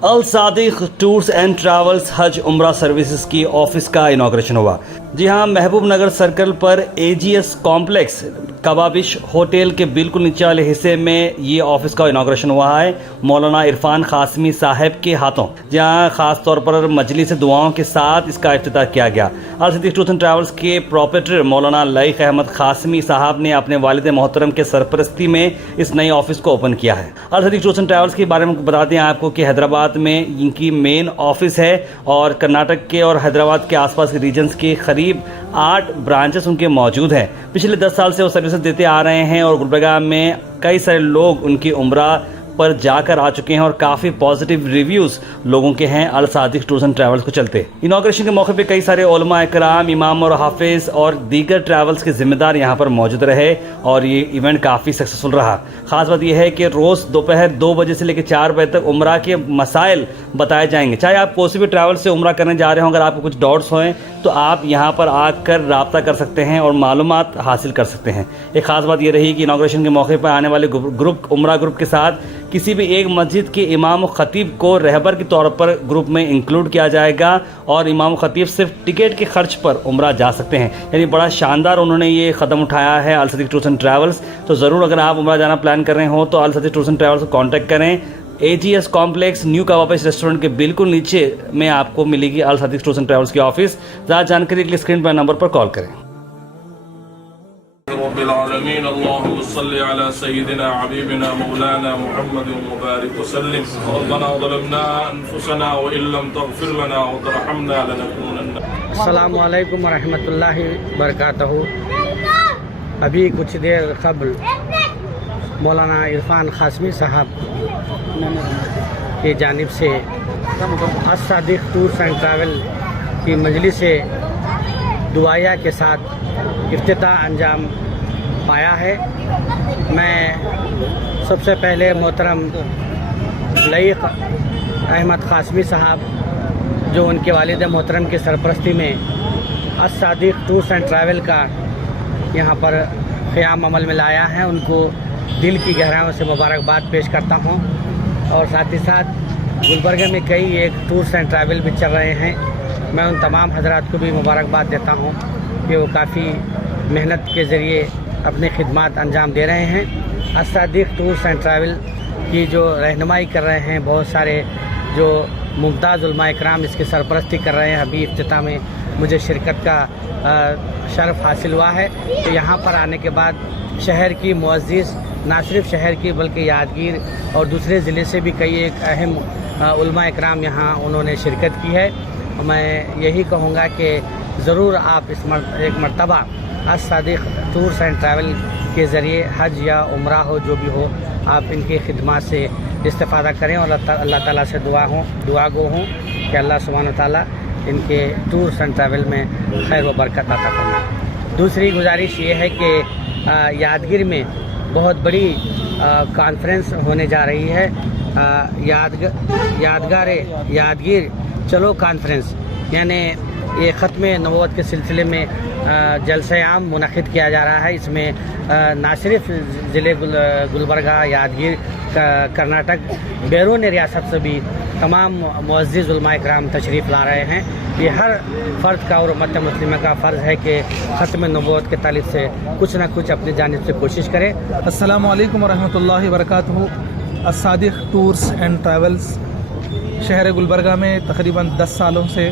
Al Sadiq tours and travels हज उम्रा services की ऑफिस का इनॉग्रेशन हुआ। जी हां, महबूब नगर सर्कल पर एजीएस कॉम्प्लेक्स कबाबिश होटल के बिल्कुल नीचे वाले हिस्से में ये ऑफिस का इनॉग्रेशन हुआ है मौलाना इरफान कासमी साहब के हाथों, जहां खास तौर पर मजलिस दुआओं के साथ इसका इफ्तिताह किया गया। अल सादिक टूर्स एंड ट्रैवल्स के प्रोप्राइटर मौलाना लईक अहमद कासमी साहब ने अपने वालिद मोहतरम के सरपरस्ती में इस नई ऑफिस को ओपन किया है। अल सादिक टूर्स एंड ट्रैवल्स के बारे में बताते हैं आपको कि हैदराबाद में इनकी मेन ऑफिस है और कर्नाटक के और हैदराबाद के आसपास के रीजन्स के करीब 8 ब्रांचेस उनके मौजूद हैं। पिछले 10 साल से वो सर्विसेज देते आ रहे हैं और गुलबर्गा में कई सारे लोग उनकी उम्रा पर जाकर आ चुके हैं और काफ़ी पॉजिटिव रिव्यूज़ लोगों के हैं अल सादिक टूर्स एंड ट्रैवल्स को चलते। इनॉग्रेशन के मौके पे कई सारे उलमा इकराम, इमाम और हाफिज और दीगर ट्रैवल्स के जिम्मेदार यहाँ पर मौजूद रहे और ये इवेंट काफ़ी सक्सेसफुल रहा। खास बात यह है कि रोज़ दोपहर 2 बजे से लेकर 4 बजे तक उम्रा के मसाइल बताए जाएंगे। चाहे आप कोई भी ट्रैवल से उम्रा करने जा रहे हो, अगर आपको कुछ डाउट्स हों तो आप यहाँ पर आकर रब्ता कर सकते हैं और मालूमात हासिल कर सकते हैं। एक ख़ास बात यह रही कि इनॉग्रेशन के मौके पर आने वाले ग्रुप उम्रा ग्रुप के साथ किसी भी एक मस्जिद के इमाम खतीब को रहबर के तौर पर ग्रुप में इंक्लूड किया जाएगा और इमाम खतीब सिर्फ टिकट के खर्च पर उम्रा जा सकते हैं। यानी बड़ा शानदार उन्होंने ये कदम उठाया है अल सादिक टूर्स एंड ट्रैवल्स। तो ज़रूर अगर आप उम्रा जाना प्लान कर रहे हो तो Al Sadiq tours and travels को कॉन्टैक्ट करें। AGS complex new Kababish restaurant के बिल्कुल नीचे में आपको मिलेगी Al Sadiq tours and travels की ऑफिस। ज़्यादा जानकारी के लिए स्क्रीन पर नंबर पर कॉल करें। रब्बिल-आलमीन अल्लाहुम्मा सल्लि अला सय्यिदिना हबीबिना मौलाना मुहम्मद मुबारक वसल्लिम। रब्बना ज़लमना अनफुसना व इल्लम तग़फिर लना व तरहमना लनकुनन्ना। अस्सलामु अलैकुम व रहमतुल्लाहि व बरकातहू। अभी कुछ देर क़ब्ल मौलाना इरफान कासमी साहब की जानिब से अल सादिक टूर्स एंड ट्रैवल की मजलिस दुआया के साथ इफ्तिताह अंजाम पाया है। मैं सबसे पहले मोहतरम लईक अहमद कासमी साहब, जो उनके वालिद मोहतरम की सरपरस्ती में अल सादिक टूर्स एंड ट्रैवल का यहाँ पर क़याम अमल में लाया है, उनको दिल की गहराइयों से मुबारकबाद पेश करता हूँ। और साथ ही साथ गुलबर्गा में कई एक टूर्स एंड ट्रैवल भी चल रहे हैं। मैं उन तमाम हजरात को भी मुबारकबाद देता हूँ कि वो काफ़ी मेहनत के ज़रिए अपनी खिदमत अंजाम दे रहे हैं। अल सादिक टूर्स एंड ट्रैवल की जो रहनुमाई कर रहे हैं, बहुत सारे जो मुमताज़ उलमा इकराम इसकी सरपरस्ती कर रहे हैं। अभी इफ्तिताह में मुझे शिरकत का शर्फ हासिल हुआ है। तो यहाँ पर आने के बाद शहर की मुअज़्ज़िज़, ना सिर्फ शहर की बल्कि यादगीर और दूसरे ज़िले से भी कई एक अहम उलमा इकराम यहाँ उन्होंने शिरकत की है। मैं यही कहूँगा कि ज़रूर आप एक मरतबा अल सादिक टूर्स एंड ट्रैवल के ज़रिए हज या उम्रा हो, जो भी हो, आप इनकी खिदमत से इस्तिफ़ादा करें और अल्लाह ताला से दुआ गो हूँ कि अल्लाह सुब्हानहू व तआला इनके टूर्स एंड ट्रैवल में खैर व बरकत अता फरमाए। दूसरी गुजारिश ये है कि यादगीर में बहुत बड़ी कॉन्फ्रेंस होने जा रही है। यादगीर चलो कॉन्फ्रेंस, यानी ये ख़त्म नबूवत के सिलसिले में जलसे आम मुनक़िद किया जा रहा है। इसमें ना सिर्फ ज़िले गुलबर्गा, यादगीर, कर्नाटक, बैरून रियासत से भी तमाम मुअज़्ज़िज़ उलमा इकराम तशरीफ़ ला रहे हैं। ये हर फ़र्द का और उम्मत मुस्लिमा का फ़र्ज़ है कि ख़त्म नबूवत के तालिब से कुछ ना कुछ अपनी जानिब से कोशिश करें। अस्सलामु अलैकुम वरहमतुल्लाहि वबरकातुहू। अल सादिक टूर्स एंड ट्रैवल्स शहर गुलबर्गा में तकरीबन 10 सालों से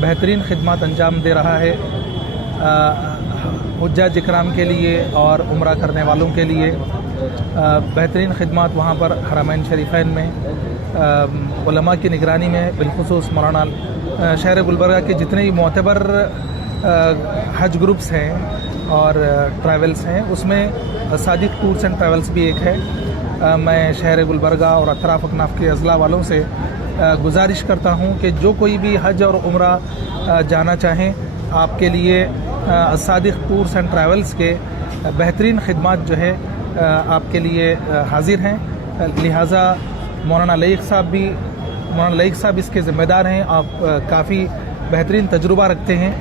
बेहतरीन खिदमत अंजाम दे रहा है हुज्जाज इकराम के लिए और उम्रा करने वालों के लिए। बेहतरीन खिदमत वहाँ पर हरमैन शरीफैन में उलमा की निगरानी में, बिलखुसूस मौलाना शहर गुलबर्गा के जितने भी मोतबर हज ग्रुप्स हैं और ट्रैवल्स हैं, उसमें सादिक टूर्स एंड ट्रैवल्स भी एक है। मैं शहर गुलबर्गा और अतराफ़ अकनाफ़ के अज़ला वालों से गुजारिश करता हूँ कि जो कोई भी हज और उम्रा जाना चाहें, आपके लिए सादिक टूर्स एंड ट्रैवल्स के बेहतरीन खिदमत जो है आपके लिए हाजिर हैं। लिहाजा मौलाना लईक साहब इसके ज़िम्मेदार हैं। आप काफ़ी बेहतरीन तजुर्बा रखते हैं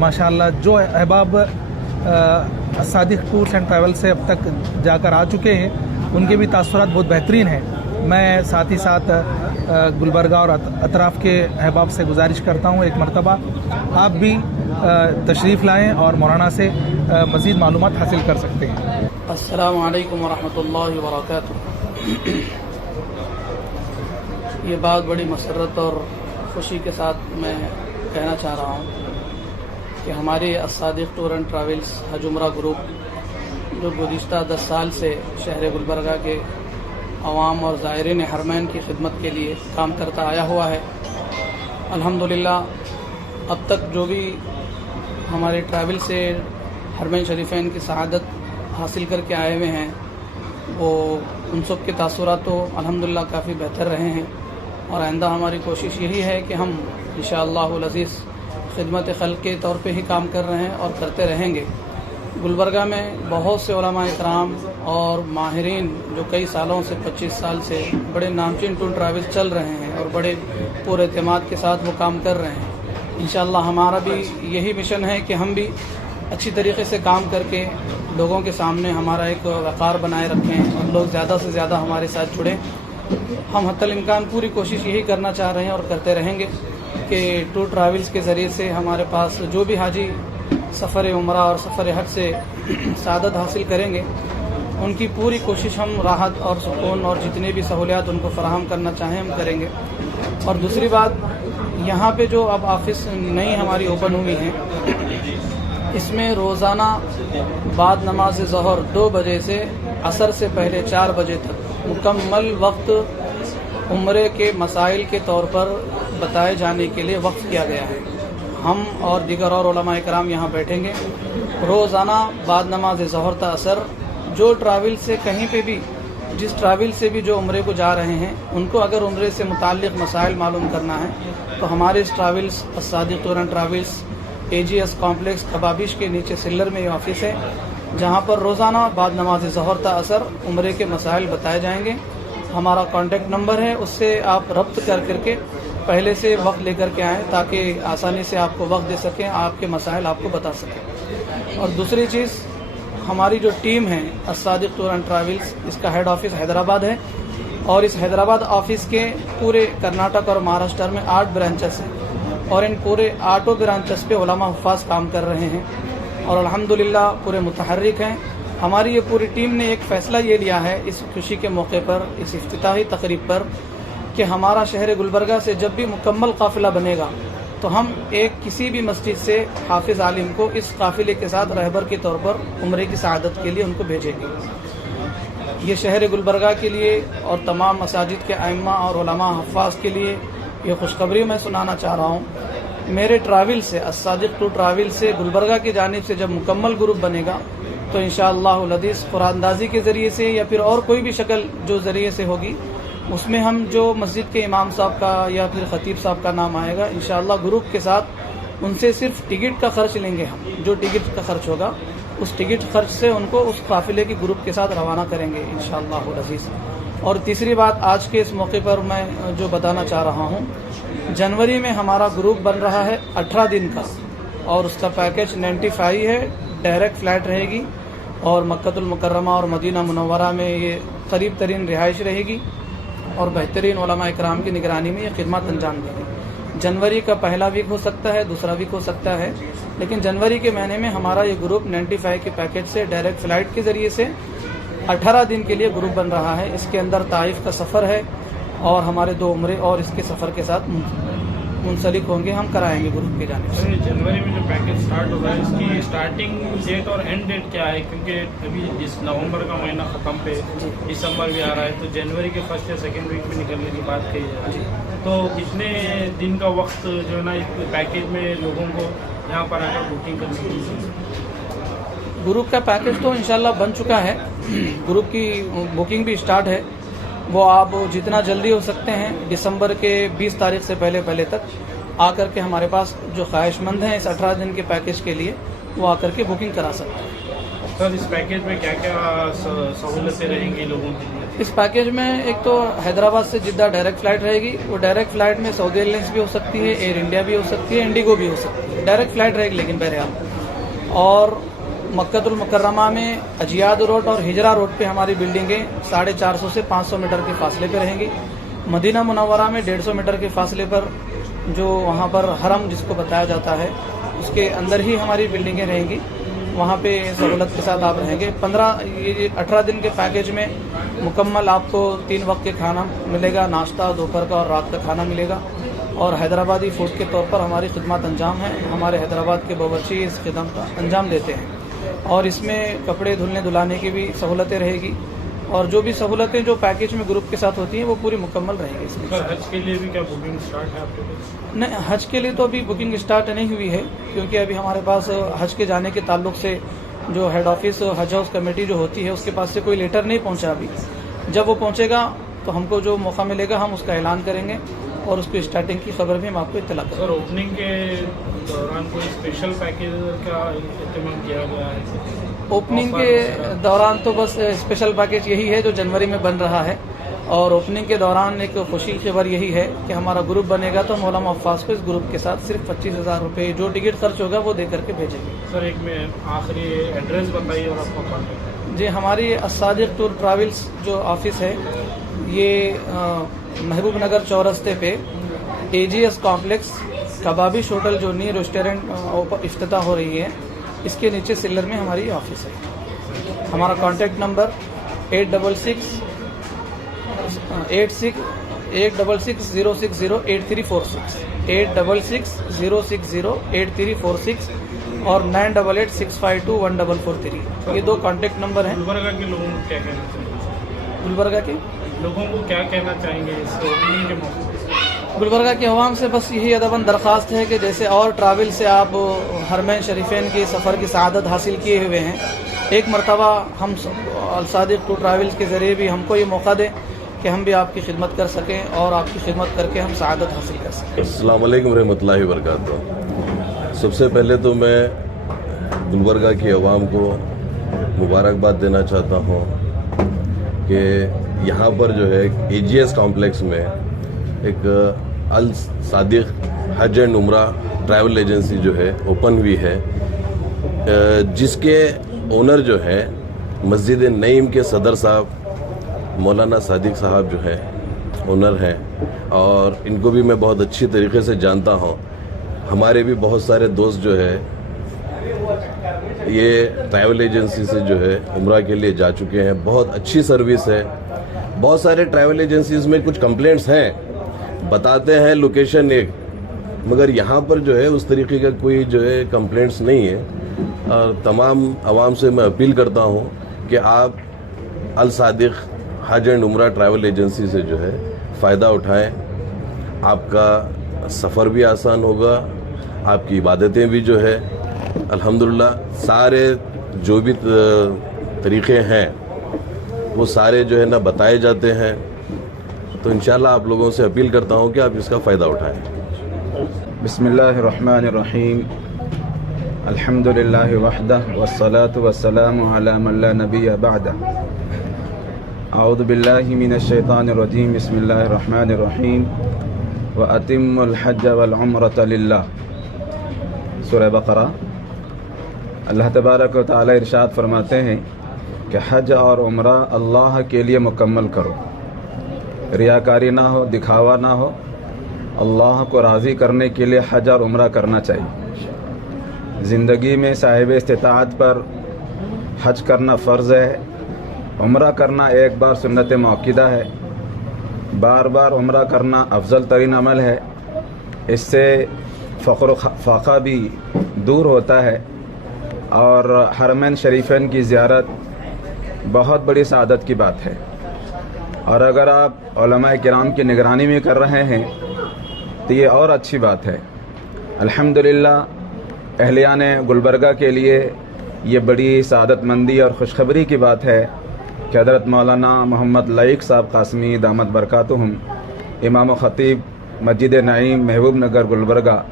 माशाअल्लाह। जो अहबाब सादिक टूर्स एंड ट्रैवल्स से अब तक जाकर आ चुके हैं, उनके भी तासुरात बहुत बेहतरीन हैं। میں ساتھ ہی ساتھ گلبرگہ اور اطراف کے احباب سے گزارش کرتا ہوں ایک مرتبہ آپ بھی تشریف لائیں اور مولانا سے مزید معلومات حاصل کر سکتے ہیں. السلام علیکم ورحمۃ اللہ وبرکاتہ. یہ بات بڑی مسرت اور خوشی کے ساتھ میں کہنا چاہ رہا ہوں کہ ہماری الصادق ٹور اینڈ ٹریولز حج عمرہ گروپ جو گزشتہ 10 سال سے شہر گلبرگہ کے عوام اور زائرین حرمین کی خدمت کے لیے کام کرتا آیا ہوا ہے. الحمدللہ اب تک جو بھی ہمارے ٹریول سے حرمین شریفین کی سعادت حاصل کر کے آئے ہوئے ہیں وہ ان سب کے تاثرات تو الحمدللہ کافی بہتر رہے ہیں اور آئندہ ہماری کوشش یہی ہے کہ ہم انشاءاللہ العزیز خدمت خلق کے طور پہ ہی کام کر رہے ہیں اور کرتے رہیں گے. گلبرگہ میں بہت سے علماء اکرام اور ماہرین جو کئی سالوں سے 25 سال سے بڑے نامچین ٹور ٹریول چل رہے ہیں اور بڑے پورے اعتماد کے ساتھ وہ کام کر رہے ہیں. انشاءاللہ ہمارا بھی یہی مشن ہے کہ ہم بھی اچھی طریقے سے کام کر کے لوگوں کے سامنے ہمارا ایک وقار بنائے رکھیں اور لوگ زیادہ سے زیادہ ہمارے ساتھ جڑیں. ہم حتی الامکان پوری کوشش یہی کرنا چاہ رہے ہیں اور کرتے رہیں گے کہ ٹور ٹریولز کے ذریعے سے ہمارے پاس جو بھی حاجی سفر عمرہ اور سفر حج سے سعادت حاصل کریں گے ان کی پوری کوشش ہم راحت اور سکون اور جتنی بھی سہولیات ان کو فراہم کرنا چاہیں ہم کریں گے. اور دوسری بات یہاں پہ جو اب آفس نئی ہماری اوپن ہوئی ہیں اس میں روزانہ بعد نماز ظہر 2 بجے سے عصر سے پہلے 4 بجے تک مکمل وقت عمرے کے مسائل کے طور پر بتائے جانے کے لیے وقف کیا گیا ہے. ہم اور دیگر اور علماء کرام یہاں بیٹھیں گے روزانہ بعد نماز ظہر تا عصر. جو ٹریول سے کہیں پہ بھی جس ٹریول سے بھی جو عمرے کو جا رہے ہیں ان کو اگر عمرے سے متعلق مسائل معلوم کرنا ہے تو ہمارے اس travels Al Sadiq tour and travels AGS complex کبابش کے نیچے سلر میں یہ آفس ہے جہاں پر روزانہ بعد نماز ظہر تا عصر عمرے کے مسائل بتائے جائیں گے. ہمارا کانٹیکٹ نمبر ہے اس سے آپ ربط کر کے پہلے سے وقت لے کر کے آئیں تاکہ آسانی سے آپ کو وقت دے سکیں آپ کے مسائل آپ کو بتا سکیں. اور دوسری چیز ہماری جو ٹیم ہے الصادق ٹور اینڈ ٹریولز اس کا ہیڈ آفس حیدرآباد ہے اور اس حیدرآباد آفس کے پورے کرناٹک اور مہاراشٹر میں 8 برانچز ہیں اور ان پورے 8 برانچز پہ علماء حفاظ کام کر رہے ہیں اور الحمدللہ پورے متحرک ہیں. ہماری یہ پوری ٹیم نے ایک فیصلہ یہ لیا ہے اس خوشی کے موقع پر اس افتتاحی تقریب پر کہ ہمارا شہر گلبرگہ سے جب بھی مکمل قافلہ بنے گا تو ہم ایک کسی بھی مسجد سے حافظ عالم کو اس قافلے کے ساتھ رہبر کے طور پر عمرے کی سعادت کے لیے ان کو بھیجیں گے. یہ شہر گلبرگہ کے لیے اور تمام مساجد کے ائمہ اور علماء حفاظ کے لیے یہ خوشخبری میں سنانا چاہ رہا ہوں. میرے ٹریول سے الصادق ٹور ٹریول سے گلبرگہ کی جانب سے جب مکمل گروپ بنے گا تو انشاءاللہ العزیز قرآن اندازی کے ذریعے سے یا پھر اور کوئی بھی شکل جو ذریعے سے ہوگی اس میں ہم جو مسجد کے امام صاحب کا یا پھر خطیب صاحب کا نام آئے گا انشاءاللہ گروپ کے ساتھ ان سے صرف ٹکٹ کا خرچ لیں گے. ہم جو ٹکٹ کا خرچ ہوگا اس ٹکٹ خرچ سے ان کو اس قافلے کی گروپ کے ساتھ روانہ کریں گے انشاءاللہ العزیز. اور تیسری بات آج کے اس موقع پر میں جو بتانا چاہ رہا ہوں جنوری میں ہمارا گروپ بن رہا ہے 18 دن کا اور اس کا پیکج 95 ہے. ڈائریکٹ فلائٹ رہے گی اور مکۃ المکرمہ اور مدینہ منورہ میں یہ قریب ترین رہائش رہے گی اور بہترین علماء اکرام کی نگرانی میں یہ خدمات انجام دیں گے. جنوری کا پہلا ویک ہو سکتا ہے دوسرا ویک ہو سکتا ہے لیکن جنوری کے مہینے میں ہمارا یہ گروپ 95 کے پیکج سے ڈائریکٹ فلائٹ کے ذریعے سے 18 دن کے لیے گروپ بن رہا ہے. اس کے اندر طائف کا سفر ہے اور ہمارے 2 عمرے اور اس کے سفر کے ساتھ منسلک ہوں گے ہم کرائیں گے گروپ کی جانب سے. جنوری میں جو پیکج سٹارٹ ہوگا اس کی اسٹارٹنگ ڈیٹ اور اینڈ ڈیٹ کیا ہے کیونکہ ابھی جس نومبر کا مہینہ ختم پہ دسمبر بھی آ رہا ہے تو جنوری کے فرسٹ یا سیکنڈ ویک میں نکلنے کی بات کہی جا رہی ہے تو کتنے دن کا وقت جو ہے نا اس پیکیج میں لوگوں کو یہاں پر آ کر بکنگ کرنے کی؟ گروپ کا پیکج تو انشاءاللہ بن چکا ہے. گروپ کی بکنگ بھی اسٹارٹ ہے. وہ آپ جتنا جلدی ہو سکتے ہیں دسمبر کے 20 تاریخ سے پہلے تک آ کر کے ہمارے پاس جو خواہش مند ہیں اس 18 دن کے پیکج کے لیے وہ آ کر کے بکنگ کرا سکتے ہیں. سر اس پیکیج میں کیا کیا سہولتیں رہیں گی لوگوں کے لیے؟ اس پیکیج میں ایک تو حیدرآباد سے جدہ ڈائریکٹ فلائٹ رہے گی. وہ ڈائریکٹ فلائٹ میں سعودی ایئرلائنس بھی ہو سکتی ہے ایئر انڈیا بھی ہو سکتی ہے انڈیگو بھی ہو سکتی ہے. ڈائریکٹ فلائٹ رہے گی لیکن بہرحال. اور मक्कतुल मुकर्रमा में अजियाद रोड और हिजरा रोड पे हमारी बिल्डिंगें 450 से 500 मीटर के फासले पे रहेंगी। मदीना मुनव्वरा में 150 मीटर के फासले पर जो वहाँ पर हरम जिसको बताया जाता है उसके अंदर ही हमारी बिल्डिंगें रहेंगी। वहाँ पे सहूलत के साथ आप रहेंगे। 18 दिन के पैकेज में मुकम्मल आपको 3 वक्त के खाना मिलेगा, नाश्ता, दोपहर का और रात का खाना मिलेगा। और हैदराबादी फूड के तौर पर हमारी खिदमत अंजाम है। हमारे हैदराबाद के बावर्ची इस खिदमत का अंजाम देते हैं और इसमें कपड़े धुलने धुलाने की भी सहूलतें रहेगी और जो भी सहूलतें जो पैकेज में ग्रुप के साथ होती हैं वो पूरी मुकम्मल रहेंगी। इसमें हज के लिए भी क्या बुकिंग स्टार्ट है आपके पास? नहीं, हज के लिए तो अभी बुकिंग स्टार्ट नहीं हुई है क्योंकि अभी हमारे पास हज के जाने के ताल्लुक से जो हेड ऑफिस हज हाउस कमेटी जो होती है उसके पास से कोई लेटर नहीं पहुंचा अभी। जब वो पहुंचेगा तो हमको जो मौका मिलेगा हम उसका ऐलान करेंगे और उसकी स्टार्टिंग की खबर भी हम आपको इत्तला करेंगे। सर, ओपनिंग के दौरान कोई स्पेशल पैकेज का इंतजाम किया गया है? ओपनिंग के दौरान तो बस स्पेशल पैकेज यही है जो जनवरी में बन रहा है और ओपनिंग के दौरान एक खुशी की खबर यही है कि हमारा ग्रुप बनेगा तो मौलाना अब्बास को इस ग्रुप के साथ सिर्फ 25,000 रुपये जो टिकट खर्च होगा वो दे करके भेजेंगे। सर, एक में आखिरी एड्रेस बताइए और आपका कॉन्टैक्ट। जी, हमारी अस्सादिक टूर ट्रैवल्स जो ऑफिस है ये महबूब नगर चौरस्ते पे AGS कॉम्प्लेक्स कबाबिश होटल जो न्यू रेस्टोरेंट इफ्तिताह हो रही है इसके नीचे सिल्लर में हमारी ऑफिस है। हमारा कॉन्टैक्ट नंबर 866-060-8346 866-060-8346 और 9886521443 ये 2 कॉन्टैक्ट नंबर हैं। गुलबर्गा के लोगों को क्या कहना चाहिए? गुलबर्गा के लोगों को क्या कहना चाहेंगे इस ओपनिंग के मौके पर? गुलबर्गा के अवाम से बस यही अदबन दरख्वास्त है कि जैसे और ट्रैवल से आप हरमैन शरीफैन की सफ़र की सआदत हासिल किए हुए हैं, एक मरतबा हम अस्सादिक टूर ट्रैवल्स के ज़रिए भी हमको ये मौका दें कि हम भी आपकी खिदमत कर सकें और आपकी खिदमत करके हम सआदत हासिल कर सकें। अस्सलाम वालेकुम रहमतुल्लाहि व बरकातहू। सबसे पहले तो मैं गुलबर्गा की आवाम को मुबारकबाद देना चाहता हूँ कि यहाँ पर जो है AGS कॉम्प्लेक्स में एक अल सादिक हज एंड उम्रा ट्रैवल एजेंसी जो है ओपन हुई है, जिसके ओनर जो है मस्जिद नईम के सदर साहब मौलाना सादिक साहब जो है ओनर हैं और इनको भी मैं बहुत अच्छी तरीके से जानता हूँ। हमारे भी बहुत सारे दोस्त जो है ये ट्रैवल एजेंसी से जो है उम्रा के लिए जा चुके हैं। बहुत अच्छी सर्विस है। बहुत सारे ट्रैवल एजेंसीज में कुछ कंप्लेंट्स हैं, बताते हैं लोकेशन एक, मगर यहाँ पर जो है उस तरीके का कोई जो है कंप्लेंट्स नहीं है। और तमाम आवाम से मैं अपील करता हूँ कि आप अल सादिक हज एंड उम्रा ट्रैवल एजेंसी से जो है फ़ायदा उठाएं। आपका सफ़र भी आसान होगा, आपकी इबादतें भी जो है अल्हम्दुलिल्लाह सारे जो भी तरीक़े हैं वो सारे जो है ना बताए जाते हैं। तो इंशाल्लाह आप लोगों से अपील करता हूँ कि आप इसका फ़ायदा उठाएं। बिस्मिल्लाहिर्रहमानिर्रहीम अल्हम्दुलिल्लाहि वहदह वस्सलातु वस्सलामु अला मन ला नबिय्य बअदह अऊज़ु बिल्लाहि मिनश शैतानिर रजीम बिस्मिल्लाहिर्रहमानिर्रहीम व अतिम्मुल हज्ज वल उम्रता लिल्लाह। सूरह बकरा। अल्लाह तबारक व तआला इरशाद फरमाते हैं कि हज और उम्रा अल्लाह के लिए मुकम्मल करो, रियाकारी ना हो, दिखावा ना हो। अल्लाह को राज़ी करने के लिए हज और उम्रा करना चाहिए। ज़िंदगी में साहिब इस्तिताअत पर हज करना फ़र्ज़ है, उम्रा करना एक बार सुन्नत मौक़ूदा है, बार बार उम्रा करना अफजल तरीन अमल है। इससे फ़ख्र फ़ाक़ा भी दूर होता है और हरमैन शरीफैन की ज़ियारत बहुत बड़ी सआदत की बात है। और अगर आप उलमाए किराम की निगरानी में कर रहे हैं तो ये और अच्छी बात है। अल्हम्दुलिल्लाह अहलियान गुलबर्गा के लिए ये बड़ी सआदतमंदी और खुशखबरी की बात है कि हज़रत मौलाना मोहम्मद लईक साहब कासमी दामत बरकातुहुम इमाम ख़तीब मस्जिद नईम महबूब नगर गुलबर्गा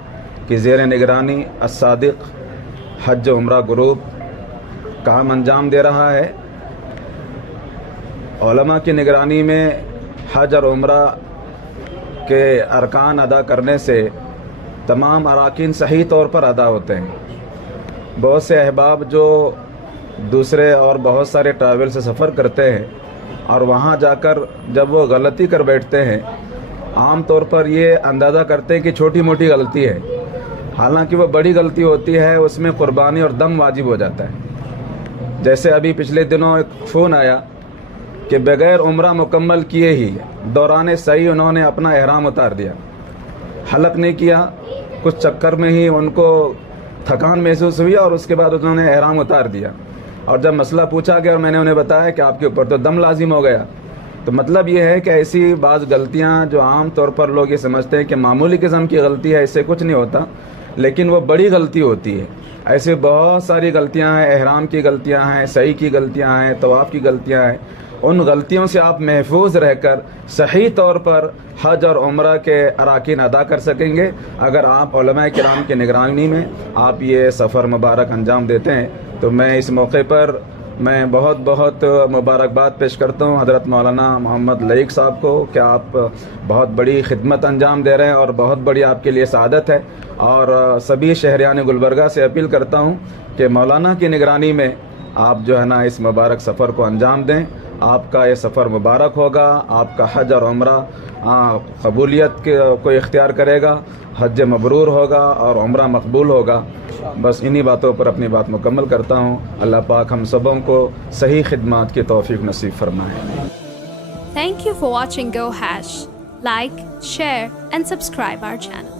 की ज़ेर निगरानी अस्सादिक हज उम्रा ग्रुप काम अंजाम दे रहा है। उलमा की निगरानी में हज और उम्रा के अरकान अदा करने से तमाम अराकीन सही तौर पर अदा होते हैं। बहुत से अहबाब जो دوسرے اور بہت سارے ٹریول سے سفر کرتے ہیں اور وہاں جا کر جب وہ غلطی کر بیٹھتے ہیں عام طور پر یہ اندازہ کرتے ہیں کہ چھوٹی موٹی غلطی ہے، حالانکہ وہ بڑی غلطی ہوتی ہے، اس میں قربانی اور دم واجب ہو جاتا ہے۔ جیسے ابھی پچھلے دنوں ایک فون آیا کہ بغیر عمرہ مکمل کیے ہی دوران سعی انہوں نے اپنا احرام اتار دیا، حلق نہیں کیا، کچھ چکر میں ہی ان کو تھکان محسوس ہوئی اور اس کے بعد انہوں نے احرام اتار دیا، اور جب مسئلہ پوچھا گیا اور میں نے انہیں بتایا کہ آپ کے اوپر تو دم لازم ہو گیا۔ تو مطلب یہ ہے کہ ایسی بعض غلطیاں جو عام طور پر لوگ یہ سمجھتے ہیں کہ معمولی قسم کی غلطی ہے، اس سے کچھ نہیں ہوتا، لیکن وہ بڑی غلطی ہوتی ہے۔ ایسے بہت ساری غلطیاں ہیں، احرام کی غلطیاں ہیں، سعی کی غلطیاں ہیں، طواف کی غلطیاں ہیں۔ ان غلطیوں سے آپ محفوظ رہ کر صحیح طور پر حج اور عمرہ کے اراکین ادا کر سکیں گے اگر آپ علماء کرام کی نگرانی میں آپ یہ سفر مبارک انجام دیتے ہیں۔ تو میں اس موقع پر میں بہت بہت مبارکباد پیش کرتا ہوں حضرت مولانا محمد لائق صاحب کو کہ آپ بہت بڑی خدمت انجام دے رہے ہیں اور بہت بڑی آپ کے لیے سعادت ہے، اور سبھی شہریان گلبرگہ سے اپیل کرتا ہوں کہ مولانا کی نگرانی میں آپ جو ہے نا اس مبارک سفر کو انجام دیں۔ آپ کا یہ سفر مبارک ہوگا، آپ کا حج اور عمرہ قبولیت کو اختیار کرے گا، حج مبرور ہوگا اور عمرہ مقبول ہوگا۔ بس انہی باتوں پر اپنی بات مکمل کرتا ہوں۔ اللہ پاک ہم سبوں کو صحیح خدمات کی توفیق نصیب فرمائے۔ Thank you for watching Go Hash. Like, share and subscribe our channel.